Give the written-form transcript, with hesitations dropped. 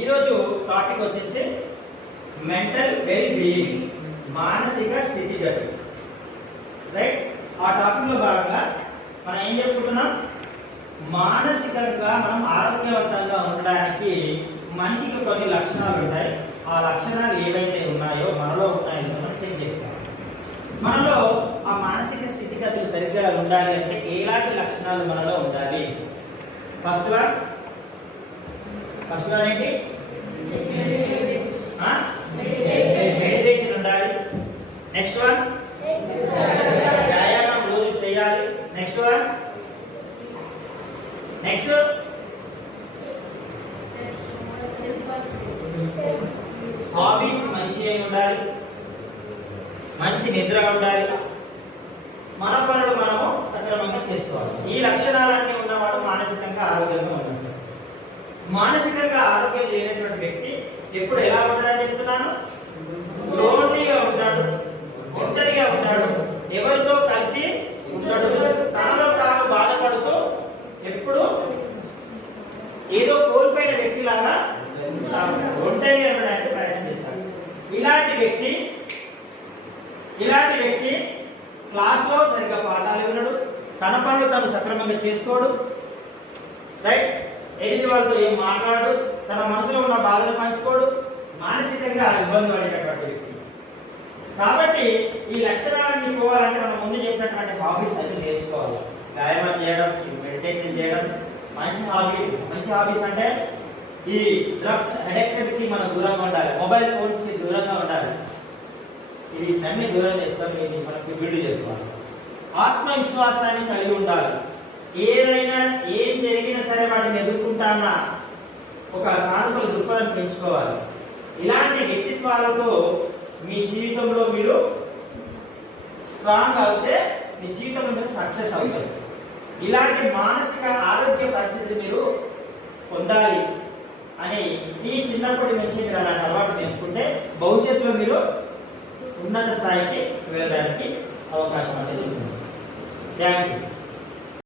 ఈరోజు టాపిక్ వచ్చేసి mental well being, మానసిక స్థితిగతి. రైట్, ఆ టాపిక్ లో భాగంగా మనం ఏం చెప్పుకుంటున్నాం? మానసికంగా మనం ఆరోగ్యవంతంగా ఉండడానికి మనిషికి కొన్ని లక్షణాలు ఉంటాయి. ఆ లక్షణాలు ఏవైతే ఉన్నాయో మనలో ఉన్నాయో మనం చెక్ చేసుకోవాలి. మనలో ఆ మానసిక స్థితిగతులు సరిగ్గా ఉండాలి అంటే ఎలాంటి లక్షణాలు మనలో ఉండాలి? ఫస్ట్ వన్ ఏంటి? మెడిటేషన్ ఉండాలి. నెక్స్ట్ వన్ వ్యాయామం రోజు చేయాలి. నెక్స్ట్ వన్ హాబీస్ మంచిగా ఉండాలి, మంచి నిద్ర ఉండాలి, మన పనులు మనము సక్రమంగా చేసుకోవాలి. ఈ లక్షణాలన్నీ ఉన్నవాడు మానసికంగా ఆరోగ్యంగా ఉంటాడు. మానసికంగా ఆరోగ్యం లేనటువంటి వ్యక్తి ఎప్పుడు ఎలా ఉంటాడని చెప్తున్నాను? లోన్లీగా ఉంటాడు, ఒంటరిగా ఉంటాడు, ఎవరితో కలిసి ఉంటాడు, తనలో తాను బాధపడుతూ ఎప్పుడు ఏదో కోల్పోయిన వ్యక్తిలాగా ఒంటరిగా ఉండడానికి ప్రయత్నం చేస్తాడు. ఇలాంటి వ్యక్తి క్లాస్లో సరిగ్గా పాఠాలు వినడు, తన పనులు తను సక్రమంగా చేసుకోడు. రైట్, ఎదుటి వాళ్ళతో ఏం మాట్లాడు, తన మనసులో ఉన్న బాధలు పంచుకోడు, మానసికంగా ఇబ్బంది పడేటటువంటి వ్యక్తి. కాబట్టి ఈ లక్షణాలన్నీ పోవాలంటే మనం ముందు చెప్పినటువంటి హాబీస్ అన్ని నేర్చుకోవాలి. వ్యాయామం చేయడం, మెడిటేషన్ చేయడం, మంచి హాబీస్ అంటే ఈ డ్రగ్స్ అడిక్టెడ్ కి మనం దూరంగా ఉండాలి, మొబైల్ ఫోన్స్ కి దూరంగా ఉండాలి. ఇది అన్ని దూరం చేసుకొని ఇది మనకి బిల్డ్ చేసుకోవాలి. ఆత్మవిశ్వాసాన్ని కలిగి ఉండాలి. ఏదైనా ఏం జరిగినా సరే వాటిని ఎదుర్కొంటామన్న ఒక సానుకూల దృక్పథం పెంచుకోవాలి. ఇలాంటి వ్యక్తిత్వాలతో మీ జీవితంలో మీరు స్ట్రాంగ్ అవుతే మీ జీవితంలో మీరు సక్సెస్ అవుతారు. ఇలాంటి మానసిక ఆరోగ్య పరిస్థితి మీరు పొందాలి అని ఈ చిన్నప్పటి నుంచి మీరు అలాంటి అలవాటు తెచ్చుకుంటే భవిష్యత్తులో మీరు ఉన్నత స్థాయికి వెళ్ళడానికి అవకాశం అనేది ఉంటుంది. Thank you.